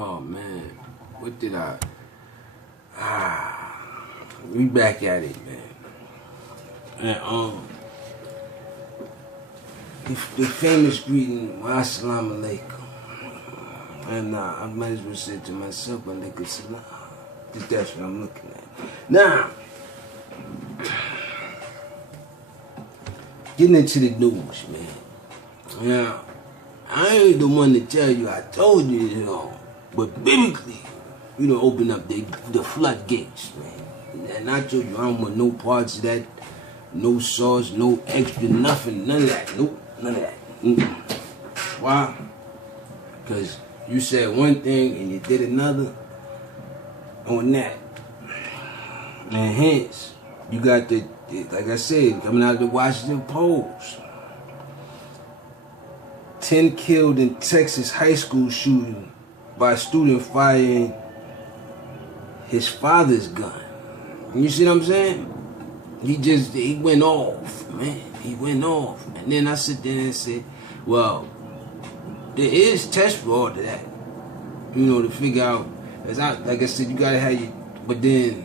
Oh man, what did I? We back at it, man. And the famous greeting, wa assalamu alaikum. And I might as well say to myself, alaikum salam. That's what I'm looking at. Now, getting into the news, man. Now, I ain't the one to tell you, I told you, but biblically, open up the floodgates, man. And I told you, I don't want no parts of that, no sauce, no extra, nothing, none of that. Nope, none of that. Why? Because you said one thing and you did another on that. And hence, you got the, like I said, coming out of the Washington Post. 10 killed in Texas high school shooting by a student firing his father's gun. You see what I'm saying? He went off, man. He went off. And then I sit there and said, well, there is test for all of that. To figure out, like I said, you gotta have your, but then,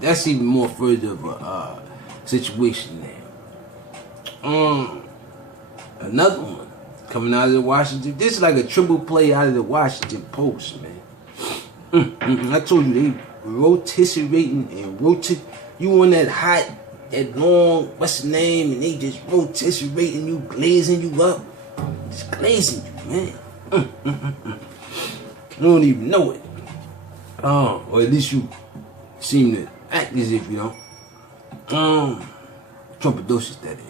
that's even more further of a situation there. Another one coming out of the Washington. This is like a triple play out of the Washington Post, man. I told you they rotisserating and you on that hot, that long, what's the name? And they just rotisserating you, glazing you up, just glazing you, man. You don't even know it. Or at least you seem to act as if you don't. Trumpadocious, that is.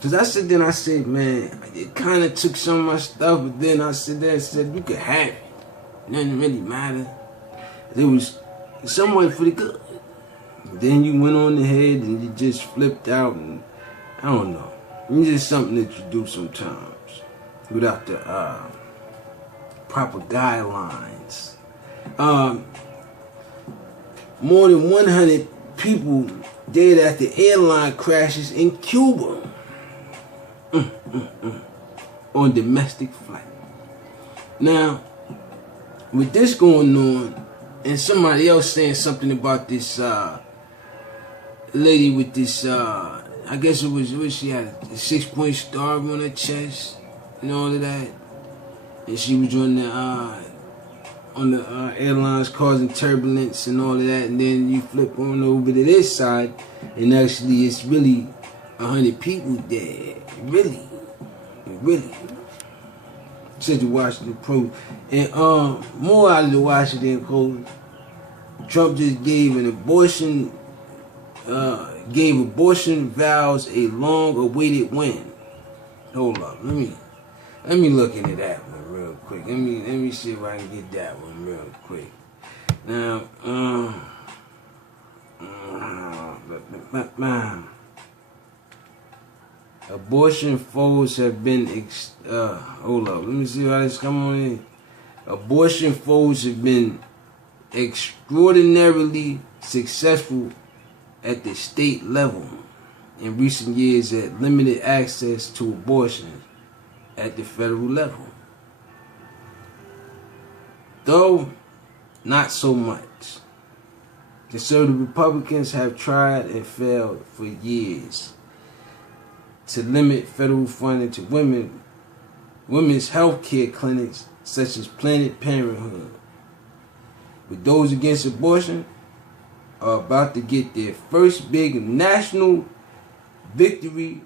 Cause I said, then I said, man, it kind of took some of my stuff, but then I said there and said, you could have it. Nothing really mattered. It was somewhat for the good. Then you went on ahead and you just flipped out, and I don't know. It's just something that you do sometimes without the proper guidelines. More than 100 people dead after airline crashes in Cuba on domestic flight. Now, with this going on, and somebody else saying something about this lady with this, I guess it was, she had a 6-point star on her chest and all of that, and she was on the airlines causing turbulence and all of that, and then you flip on over to this side, and actually it's really 100 people dead. Really. Said the Washington Post. And more out of the Washington Post, Trump just gave abortion vows a long-awaited win. Hold up, let me look into that one real quick. Let me see if I can get that one real quick. Now, abortion foes have been hold up, let me see how this come on in. Abortion foes have been extraordinarily successful at the state level in recent years at limited access to abortion at the federal level. Though not so much. Conservative Republicans have tried and failed for years to limit federal funding to women's health care clinics such as Planned Parenthood. But those against abortion are about to get their first big national victory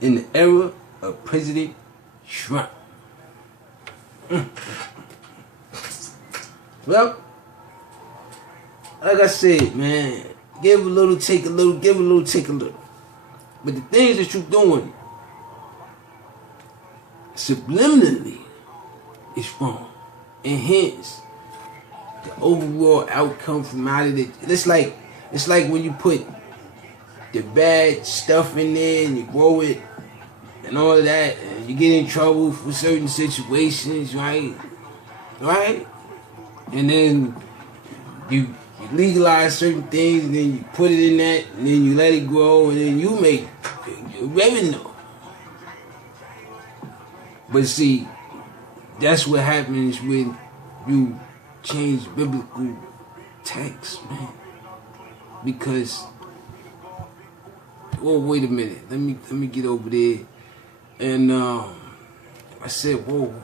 in the era of President Trump. Well, like I said, man, give a little, take a little, give a little, take a little. But the things that you're doing subliminally is wrong. And hence, the overall outcome from out of it, it's like when you put the bad stuff in there and you grow it and all of that, and you get in trouble for certain situations, right? And then you legalize certain things, and then you put it in that, and then you let it grow, and then you make revenue. But see, that's what happens when you change biblical text, man. Because, oh, wait a minute, let me get over there. And I said, whoa,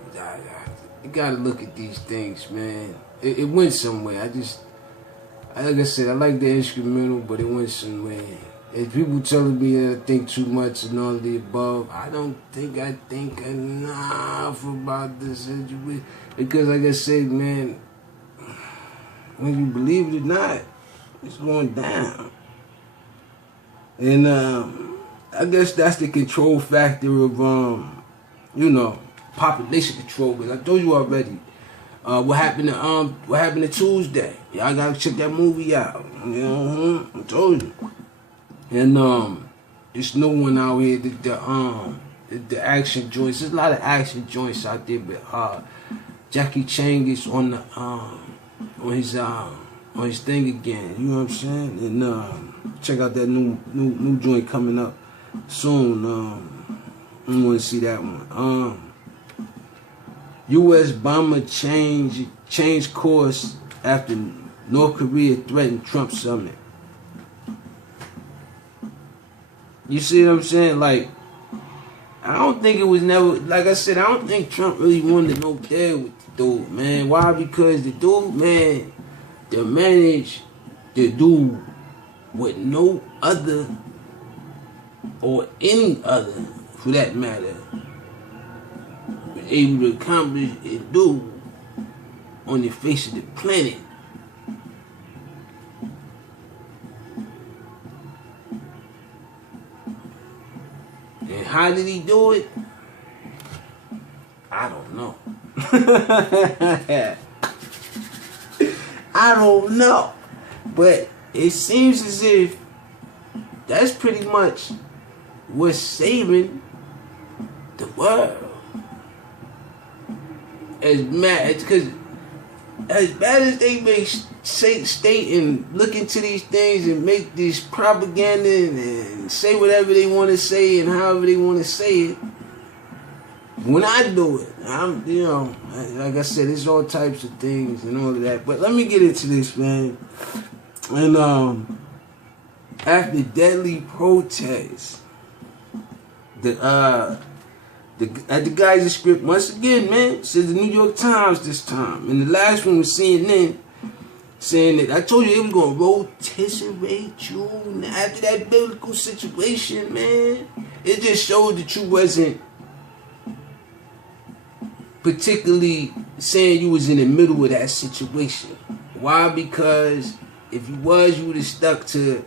you gotta look at these things, man. It went somewhere. Like I said, I like the instrumental, but it went somewhere. If people telling me that I think too much and all of the above, I don't think I think enough about this situation. Because like I said, man, when you believe it or not, it's going down. And I guess that's the control factor of, population control. Because I told you already, what happened to Tuesday. Y'all gotta check that movie out. I told you. And there's no one out here the action joints. There's a lot of action joints out there, but Jackie Chan is on his thing again. You know what I'm saying? And check out that new joint coming up soon. I want to see that one. U.S. bomber changed course after North Korea threatened Trump summit. You see what I'm saying? Like, I don't think it was never, like I said, I don't think Trump really wanted no deal with the dude, man. Why? Because the dude, man, they managed to do what no other, or any other, for that matter, was able to accomplish and do on the face of the planet. And how did he do it? I don't know. I don't know. But it seems as if that's pretty much what's saving the world. As bad as they may state and look into these things and make this propaganda and say whatever they want to say and however they want to say it, when I do it, I'm, like I said, it's all types of things and all of that. But let me get into this, man. And after deadly protests, the Gaza Strip once again, man, says the New York Times this time, and the last one was CNN, saying that I told you they were gonna rotisserate you. And after that biblical situation, man, it just showed that you wasn't particularly saying you was in the middle of that situation. Why? Because if you was, you would have stuck to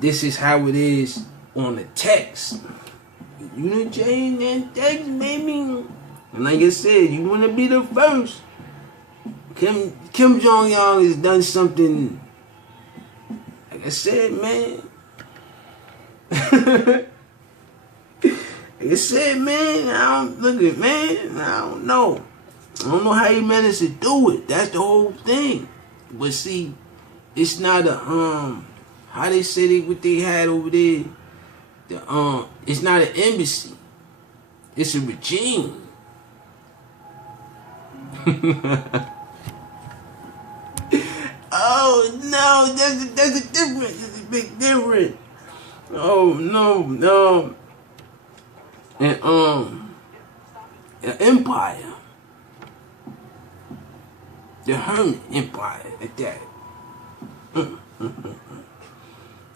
this is how it is on the text. You done change that text, baby. And like I said, you want to be the first. Kim Jong-un has done something, like I said, man. Like I said, man, I don't know. I don't know how he managed to do it. That's the whole thing. But see, it's not a, how they say what they had over there. It's not an embassy. It's a regime. Oh no, that's a difference. It's a big difference. Oh no. And an empire. The Hermit Empire at that.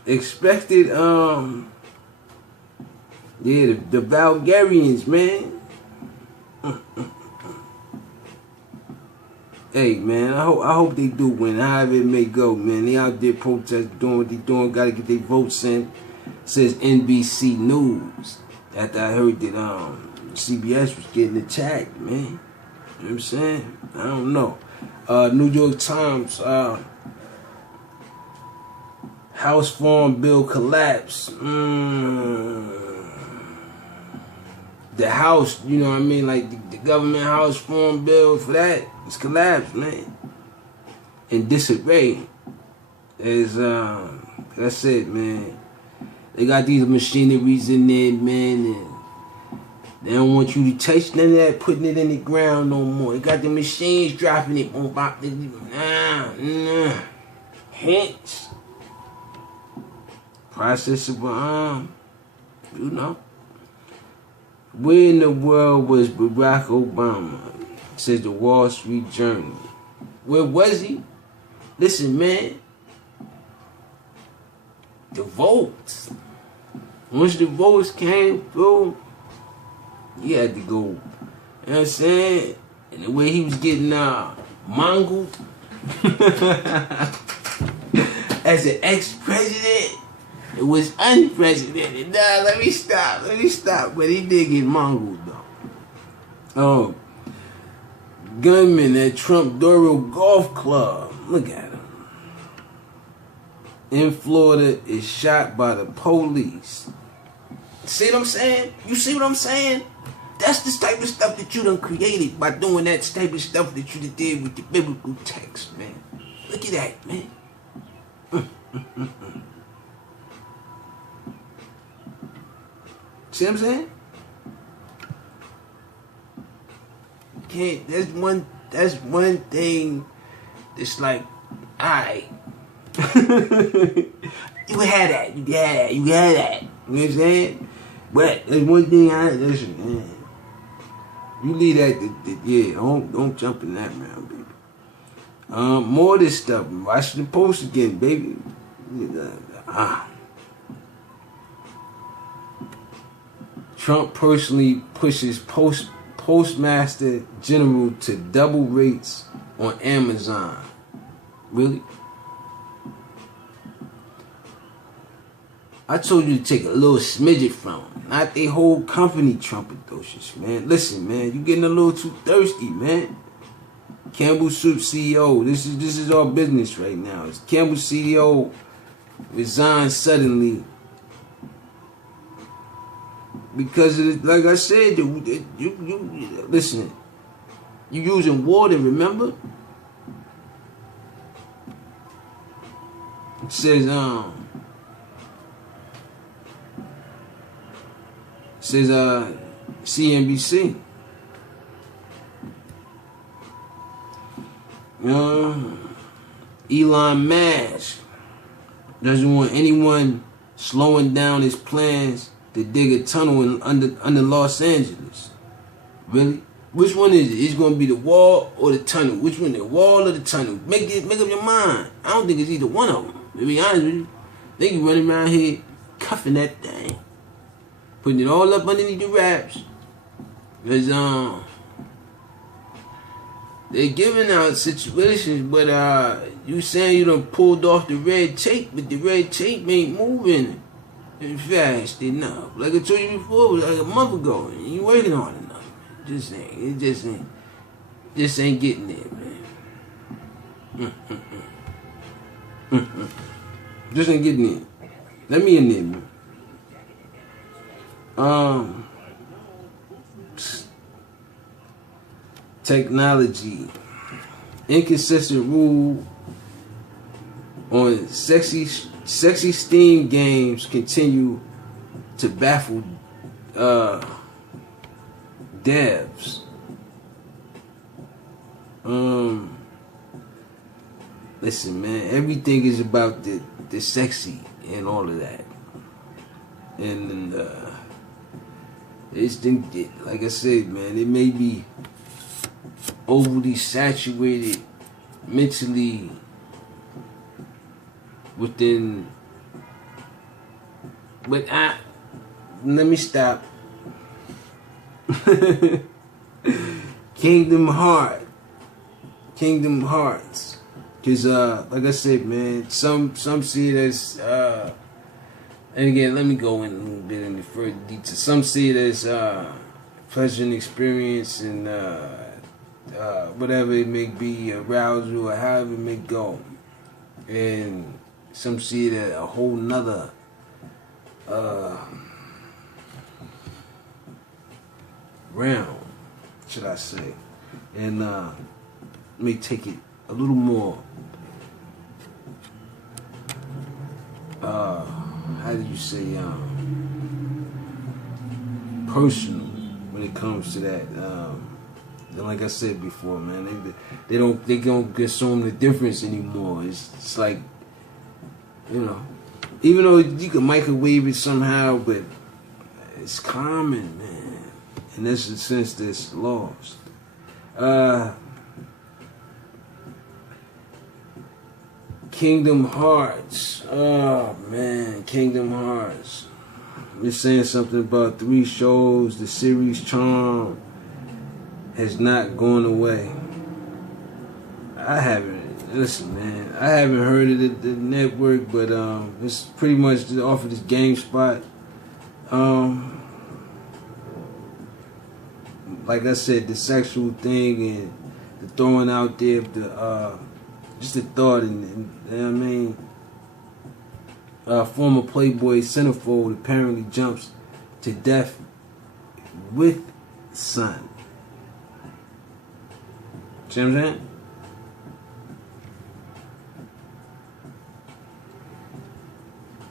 Expected the Bulgarians, man. Hey, man, I hope they do win, however it may go, man. They out there protesting, doing what they doing, gotta get their votes in. Says NBC News. After I heard that CBS was getting attacked, man. You know what I'm saying? I don't know. New York Times, House Farm Bill collapse. The House, you know what I mean? Like the government House Farm Bill for that, it's collapsed, man. In disarray. As I said, man, They got these machineries in there, man, and they don't want you to touch none of that, putting it in the ground no more. They got the machines dropping it. Hence, processor, you know. Where in the world was Barack Obama? Says the Wall Street Journal. Where was he? Listen, man. The votes. Once the votes came through, he had to go. You know what I'm saying? And the way he was getting mangled as an ex-president, it was unprecedented. Nah, let me stop. But he did get mangled though. Gunman at Trump Doral Golf Club. Look at him. In Florida is shot by the police. See what I'm saying? You see what I'm saying? That's the type of stuff that you done created by doing that type of stuff that you did with the biblical text, man. Look at that, man. See what I'm saying? Can't. That's one thing. That's like, alright. You had that. You got that. You know what I'm saying? But there's one thing listen, man. You leave that, yeah. Don't jump in that, man, baby. More of this stuff. Washington Post again, baby. Trump personally pushes Postmaster General to double rates on Amazon. Really? I told you to take a little smidget from them. Not their whole company, Trumpetocious, man. Listen, man, you getting a little too thirsty, man. Campbell Soup CEO, this is our business right now. It's Campbell CEO resigned suddenly because of it, like I said, you listen. You using water, remember? It says CNBC. Elon Musk doesn't want anyone slowing down his plans to dig a tunnel under Los Angeles. Really? Which one is it? It's gonna be the wall or the tunnel? Which one? The wall or the tunnel? Make up your mind. I don't think it's either one of them. To be honest with you, they can run around here cuffing that thing, putting it all up underneath the wraps. Cause they're giving out situations, but you saying you done pulled off the red tape, but the red tape ain't moving fast enough. Like I told you before, it was like a month ago, and you working hard enough. Just ain't getting there, man. Just ain't getting there. Let me in there, man. Technology. Inconsistent rule on sexy Steam games continue to baffle devs. Listen, man, everything is about the sexy and all of that. And it's like I said, man, it may be overly saturated mentally within, but let me stop. Kingdom Hearts, because like I said, man, some see it as and again, let me go in a little bit in the further detail. Some see it as pleasant experience and whatever it may be, arousal or however it may go, and some see it at a whole nother realm, should I say. And let me take it a little more, how do you say, personal when it comes to that. And like I said before, man, they don't consume the difference anymore. It's like, you know, even though you can microwave it somehow, but it's common, man. And that's the sense that's lost. Kingdom Hearts. Oh man, Kingdom Hearts. We're saying something about 3 shows. The series charm has not gone away. I haven't. Listen, man. I haven't heard of the network, but it's pretty much off of this GameSpot. Like I said, the sexual thing and the throwing out there of the just the thought, and you know what I mean. Former Playboy centerfold apparently jumps to death with son. See what I'm saying?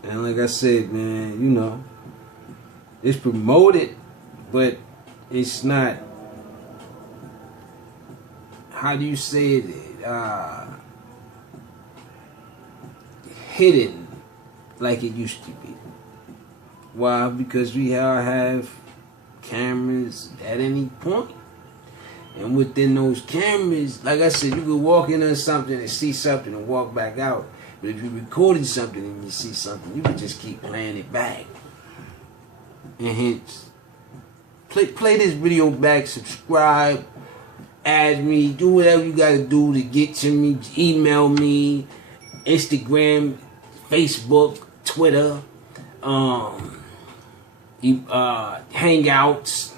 And like I said, man, you know, it's promoted, but it's not, how do you say it, hidden like it used to be. Why? Because we all have cameras at any point. And within those cameras, like I said, you could walk into something and see something and walk back out. But if you're recording something and you see something, you can just keep playing it back. And hence, play this video back, subscribe, add me, do whatever you gotta do to get to me, email me, Instagram, Facebook, Twitter, Hangouts.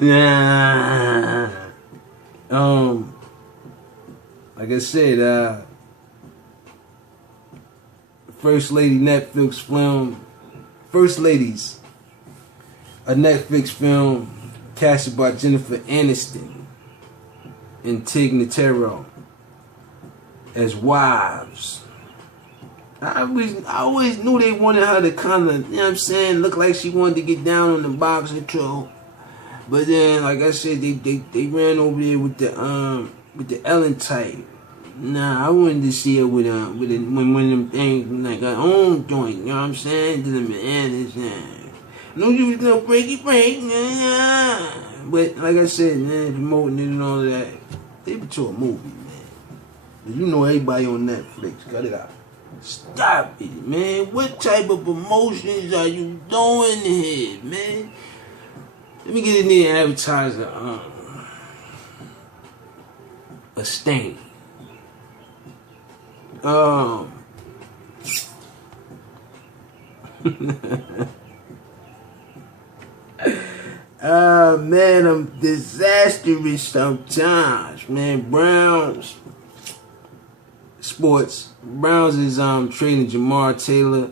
Yeah. Like I said, First Lady Netflix film, First Ladies, a Netflix film casted by Jennifer Aniston and Tig Notaro as wives. I always knew they wanted her to kind of, you know what I'm saying, look like she wanted to get down on the boxing troll. But then, like I said, they ran over there with the Ellen type. Nah, I wanted to see her with one of them things like her own joint. You know what I'm saying? To them Anderson. No, you was gonna break. Nah. But like I said, man, promoting it and all of that, they were to a movie, man. You know everybody on Netflix, cut it out. Stop it, man. What type of promotions are you doing here, man? Let me get in there and advertise a stain. Man, I'm disastrous sometimes, man. Browns sports. Browns is trading Jamar Taylor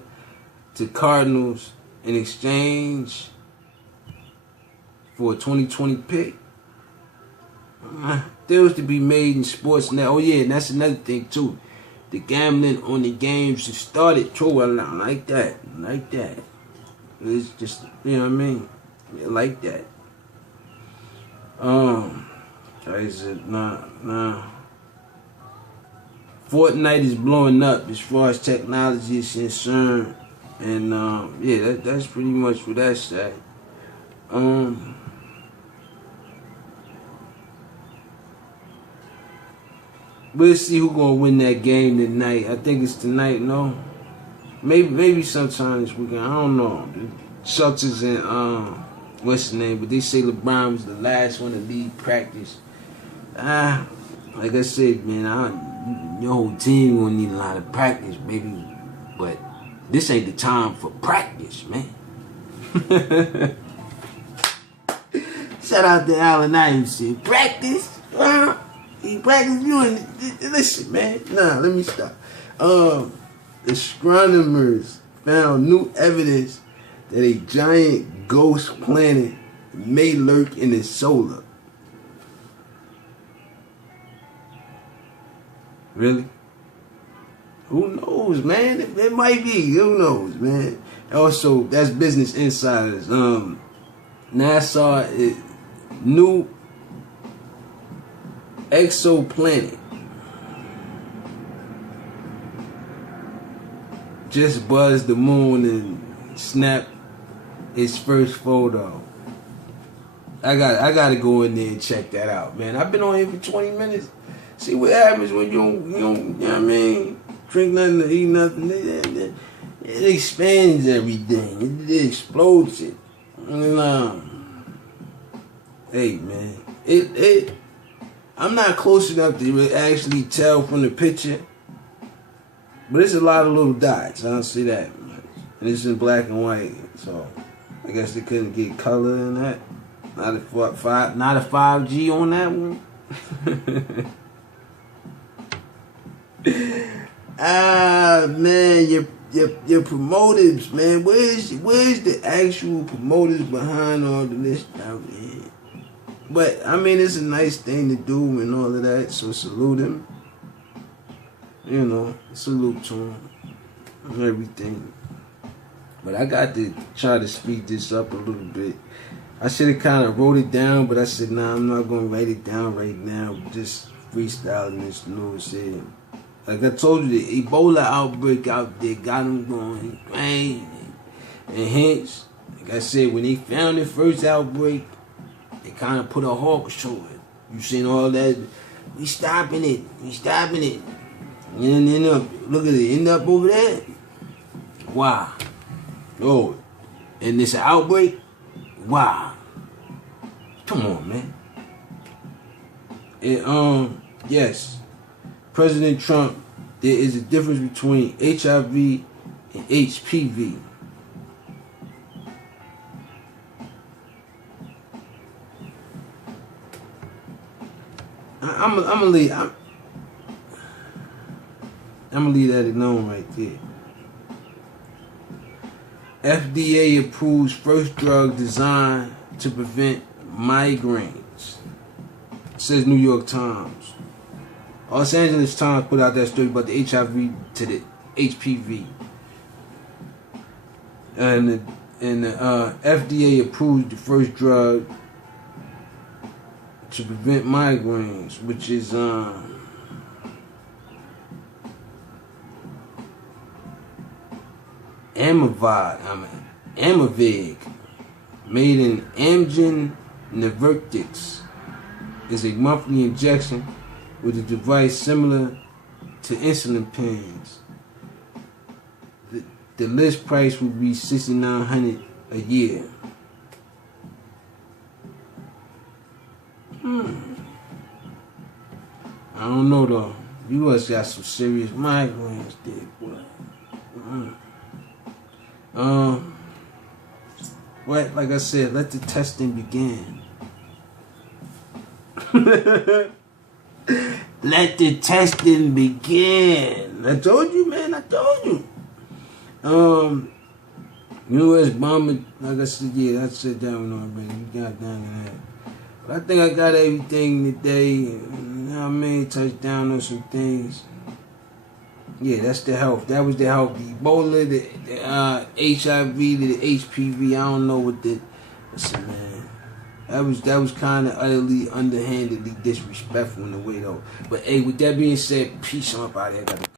to Cardinals in exchange for a 2020 pick. Deals to be made in sports now. Oh yeah, and that's another thing too. The gambling on the games just started too. Like that. It's just, you know what I mean? Yeah, like that. Is it nah. Fortnite is blowing up as far as technology is concerned, and yeah, that's pretty much what that said. We'll see who gonna win that game tonight. I think it's tonight, no? Maybe sometime this weekend. I don't know. The Celtics and what's the name? But they say LeBron was the last one to lead practice. Like I said, man, your whole team gonna need a lot of practice, baby. But this ain't the time for practice, man. Shout out to Allen Iverson. Practice? He practice you and listen, man. Nah, let me stop. Astronomers found new evidence that a giant ghost planet may lurk in the solar. Really? Who knows, man? It might be. Who knows, man? Also, that's Business Insiders. NASA new exoplanet just buzzed the moon and snapped its first photo. I gotta go in there and check that out, man. I've been on here for 20 minutes. See what happens when you don't, you know what I mean? Drink nothing, to eat nothing. It expands everything. It explodes it. And, hey, man, I'm not close enough to actually tell from the picture, but it's a lot of little dots. I don't see that, and it's in black and white. So I guess they couldn't get color in that. Not a 5G on that one. Man, your promoters, man. Where's the actual promoters behind all of this stuff, man? But I mean, it's a nice thing to do and all of that. So salute him. You know, salute to him and everything. But I got to try to speed this up a little bit. I should have kind of wrote it down, but I said, nah, I'm not going to write it down right now. Just freestyling this news here. Like I told you, the Ebola outbreak out there got them going crazy. And hence, like I said, when they found the first outbreak, they kind of put a halt to it. You seen all that? We stopping it. And then look at it, end up over there. Wow. Oh, and this outbreak? Wow. Come on, man. And yes, President Trump, there is a difference between HIV and HPV. I'm gonna leave that alone right there. FDA approves first drug designed to prevent migraines, says New York Times. Los Angeles Times put out that story about the HIV to the HPV. And the FDA approved the first drug to prevent migraines, which is Amavig, made in Amgen Nevertix, is a monthly injection with a device similar to insulin pens. The list price would be $6,900 a year. I don't know though. You must got some serious migraines there, boy. Well, like I said, let the testing begin. Let the testing begin. I told you, man. I told you. U.S. bomber, like I said, yeah, I said that one already. You got down to that. But I think I got everything today. You know what I mean? Touched down on some things. Yeah, that's the health. That was the health. The Ebola, the HIV, the HPV. I don't know what the. Listen, man. That was kind of utterly underhandedly disrespectful in a way, though. But hey, with that being said, peace on up out here.